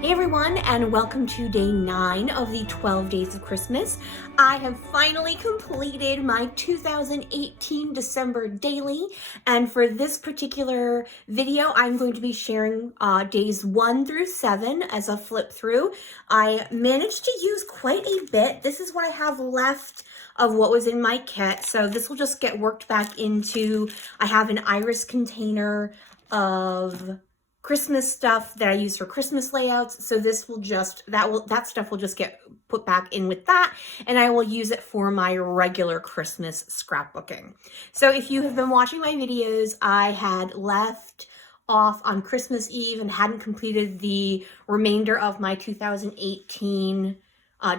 Hey everyone, and welcome to day 9 of the 12 Days of Christmas. I have finally completed my 2018 December daily, and for this particular video, I'm going to be sharing days 1 through 7 as a flip through. I managed to use quite a bit. This is what I have left of what was in my kit, so this will just get worked back into, I have an iris container of Christmas stuff that I use for Christmas layouts. So this will just, that stuff will just get put back in with that, and I will use it for my regular Christmas scrapbooking. So if you have been watching my videos, I had left off on Christmas Eve and hadn't completed the remainder of my 2018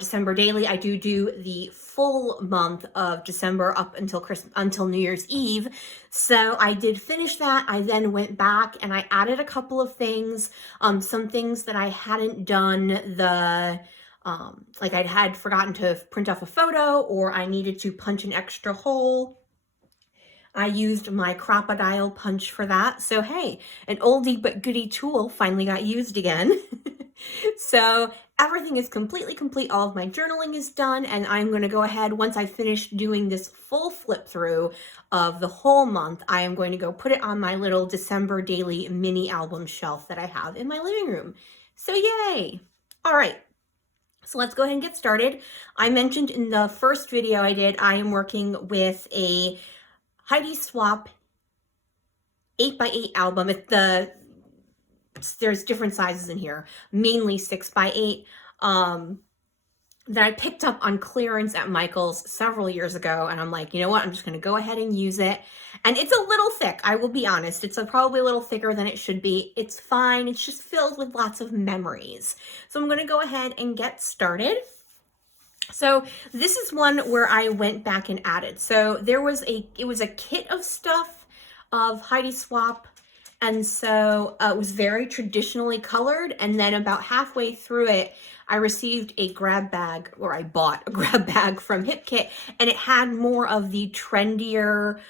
December daily. I do the full month of December up until New Year's Eve. So I did finish that. I then went back and I added a couple of things, some things that I hadn't done like I had forgotten to print off a photo, or I needed to punch an extra hole. I used my Crop-A-Dile punch for that. So hey, an oldie but goodie tool finally got used again. So everything is completely complete. All of my journaling is done, and I'm going to go ahead, once I finish doing this full flip through of the whole month, I am going to go put it on my little December daily mini album shelf that I have in my living room. So yay! All right. So let's go ahead and get started. I mentioned in the first video I did, I am working with a Heidi Swapp 8x8 album. There's different sizes in here, mainly 6x8, that I picked up on clearance at Michael's several years ago. And I'm like, you know what? I'm just going to go ahead and use it. And it's a little thick. I will be honest. It's probably a little thicker than it should be. It's fine. It's just filled with lots of memories. So I'm going to go ahead and get started. So this is one where I went back and added. So it was a kit of stuff of Heidi Swapp. And so it was very traditionally colored. And then about halfway through it, I received a grab bag, or I bought a grab bag from Hip Kit, and it had more of the trendier,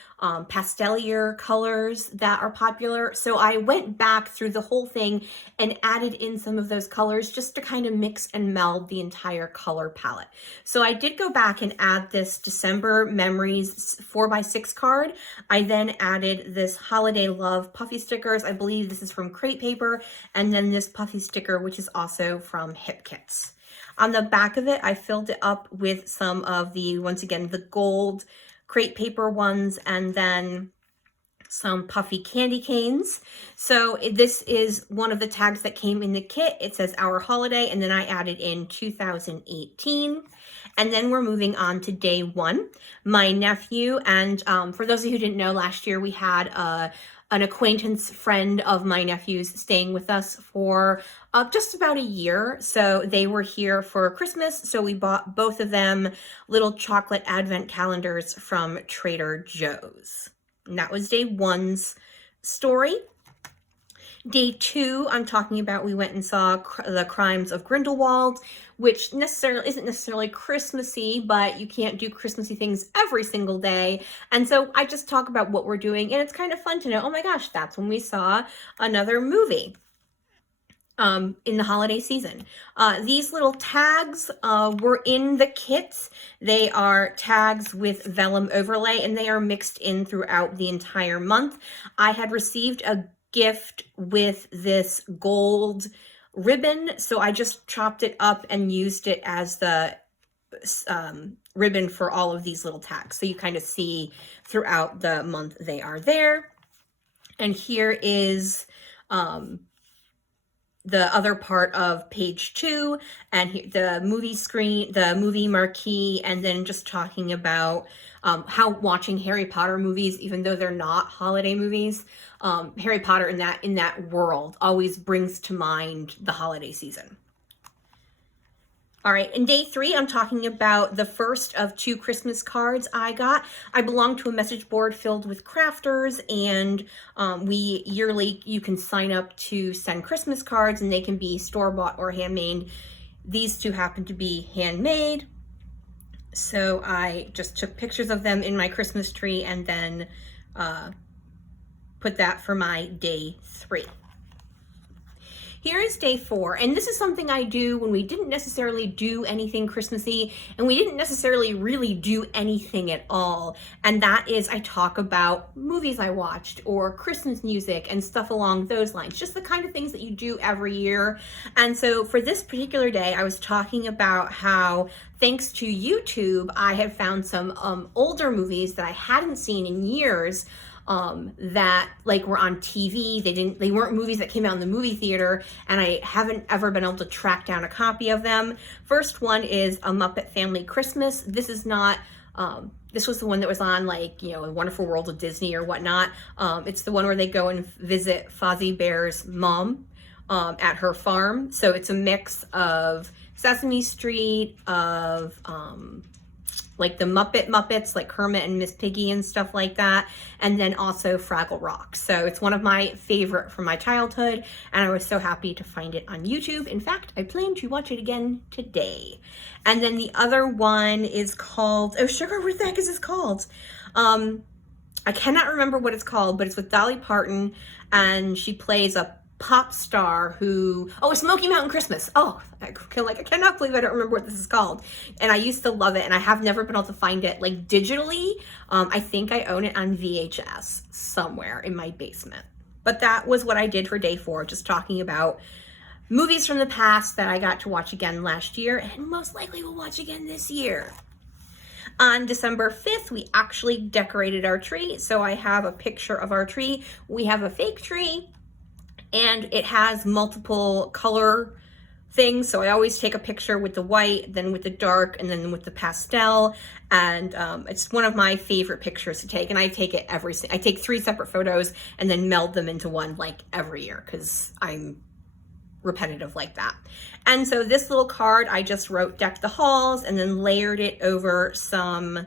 pastelier colors that are popular. So I went back through the whole thing and added in some of those colors just to kind of mix and meld the entire color palette. So I did go back and add this December Memories 4x6 card. I then added this Holiday Love puffy stickers. I believe this is from Crate Paper, and then this puffy sticker, which is also from Hip Kits. On the back of it, I filled it up with some of the, once again, the gold Crate Paper ones, and then some puffy candy canes. So this is one of the tags that came in the kit. It says Our Holiday, and then I added in 2018. And then we're moving on to day 1. My nephew, and for those of you who didn't know, last year we had an acquaintance friend of my nephew's staying with us for just about a year. So they were here for Christmas. So we bought both of them little chocolate advent calendars from Trader Joe's. And that was day 1's story. Day 2, I'm talking about, we went and saw The Crimes of Grindelwald, which isn't necessarily Christmassy, but you can't do Christmassy things every single day. And so I just talk about what we're doing, and it's kind of fun to know, oh my gosh, that's when we saw another movie in the holiday season. These little tags were in the kits. They are tags with vellum overlay, and they are mixed in throughout the entire month. I had received a gift with this gold ribbon, so I just chopped it up and used it as the ribbon for all of these little tags. So you kind of see throughout the month they are there. And here is the other part of page 2, and the movie screen, the movie marquee, and then just talking about how watching Harry Potter movies, even though they're not holiday movies, Harry Potter in that world always brings to mind the holiday season. All right, in day 3, I'm talking about the first of 2 Christmas cards I got. I belong to a message board filled with crafters, and you can sign up to send Christmas cards, and they can be store-bought or handmade. These 2 happen to be handmade. So I just took pictures of them in my Christmas tree and then put that for my day 3. here is day 4, and this is something I do when we didn't necessarily do anything Christmassy, and we didn't necessarily really do anything at all, and that is I talk about movies I watched, or Christmas music, and stuff along those lines, just the kind of things that you do every year. And so for this particular day, I was talking about how, thanks to YouTube, I had found some older movies that I hadn't seen in years, that like were on TV. They weren't movies that came out in the movie theater, and I haven't ever been able to track down a copy of them. First one is A Muppet Family Christmas. This is not, this was the one that was on, like, you know, A Wonderful World of Disney or whatnot. It's the one where they go and visit Fozzie Bear's mom at her farm. So it's a mix of Sesame Street, of like the Muppets, like Kermit and Miss Piggy and stuff like that, and then also Fraggle Rock. So it's one of my favorite from my childhood, and I was so happy to find it on YouTube. In fact, I plan to watch it again today. And then the other one is called, oh sugar, what the heck is this called? I cannot remember what it's called, but it's with Dolly Parton, and she plays a pop star who, oh, Smoky Mountain Christmas. Oh, I cannot believe I don't remember what this is called. And I used to love it, and I have never been able to find it like digitally. I think I own it on VHS somewhere in my basement. But that was what I did for day 4, just talking about movies from the past that I got to watch again last year, and most likely will watch again this year. On December 5th, we actually decorated our tree. So I have a picture of our tree. We have a fake tree, and it has multiple color things. So I always take a picture with the white, then with the dark, and then with the pastel. And it's one of my favorite pictures to take. And I take it I take 3 separate photos and then meld them into one like every year, because I'm repetitive like that. And so this little card, I just wrote "Deck the Halls" and then layered it over some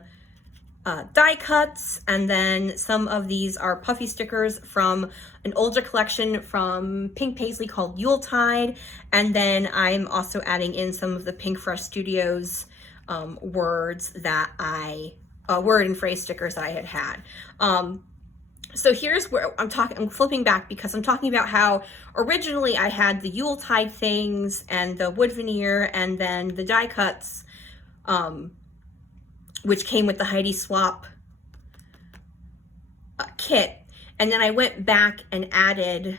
die cuts, and then some of these are puffy stickers from an older collection from Pink Paisley called Yuletide, and then I'm also adding in some of the Pink Fresh Studios words that word and phrase stickers that I had. So here's where I'm flipping back, because I'm talking about how originally I had the Yuletide things and the wood veneer and then the die cuts, which came with the Heidi Swap kit. And then I went back and added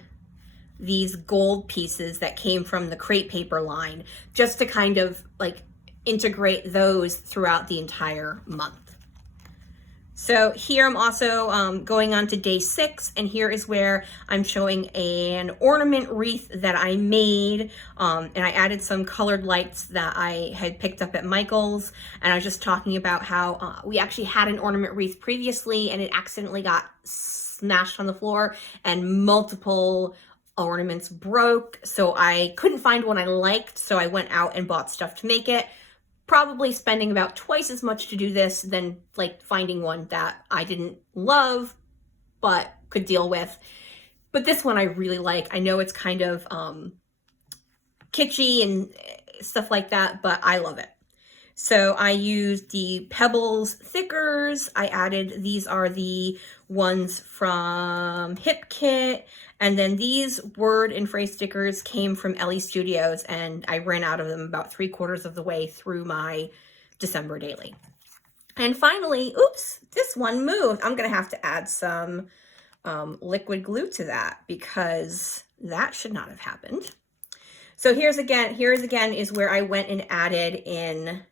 these gold pieces that came from the Crate Paper line, just to kind of like integrate those throughout the entire month. So here I'm also going on to day 6, and here is where I'm showing an ornament wreath that I made, and I added some colored lights that I had picked up at Michael's, and I was just talking about how we actually had an ornament wreath previously, and it accidentally got smashed on the floor, and multiple ornaments broke, so I couldn't find one I liked, so I went out and bought stuff to make it. Probably spending about twice as much to do this than like finding one that I didn't love but could deal with. But this one I really like. I know it's kind of kitschy and stuff like that, but I love it. So I used the Pebbles thickers. I added, these are the ones from Hip Kit. And then these word and phrase stickers came from Ellie Studios, and I ran out of them about 3/4 of the way through my December daily. And finally, oops, this one moved. I'm gonna have to add some liquid glue to that, because that should not have happened. So here's again is where I went and added in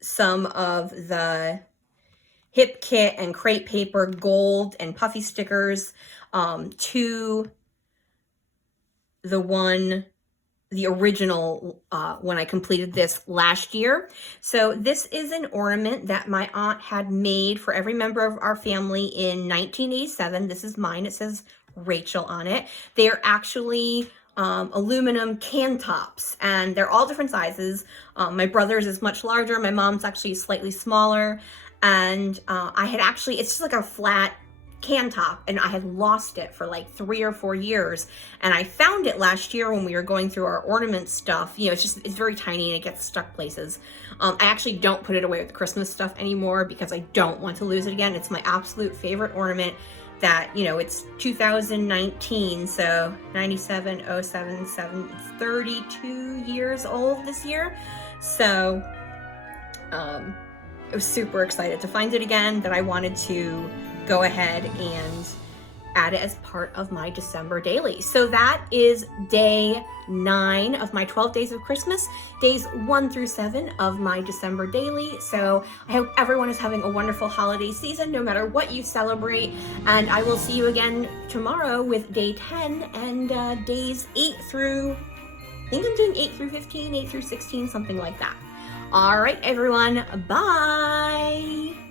some of the Hip Kit and Crate Paper gold and puffy stickers to the original when I completed this last year. So this is an ornament that my aunt had made for every member of our family in 1987. This is mine. It says Rachel on it. They are actually aluminum can tops, and they're all different sizes. My brother's is much larger. My mom's actually slightly smaller. And I had actually, it's just like a flat can top, and I had lost it for like 3 or 4 years. And I found it last year when we were going through our ornament stuff. You know, it's very tiny and it gets stuck places. I actually don't put it away with the Christmas stuff anymore because I don't want to lose it again. It's my absolute favorite ornament that, you know, it's 2019, so 97, 07, 7, 32 years old this year. So I was super excited to find it again, that I wanted to go ahead and add it as part of my December daily. So that is day 9 of my 12 days of Christmas, days 1 through 7 of my December daily. So I hope everyone is having a wonderful holiday season, no matter what you celebrate. And I will see you again tomorrow with day 10 and days 8 through, I think I'm doing 8 through 15, 8 through 16, something like that. All right, everyone, bye.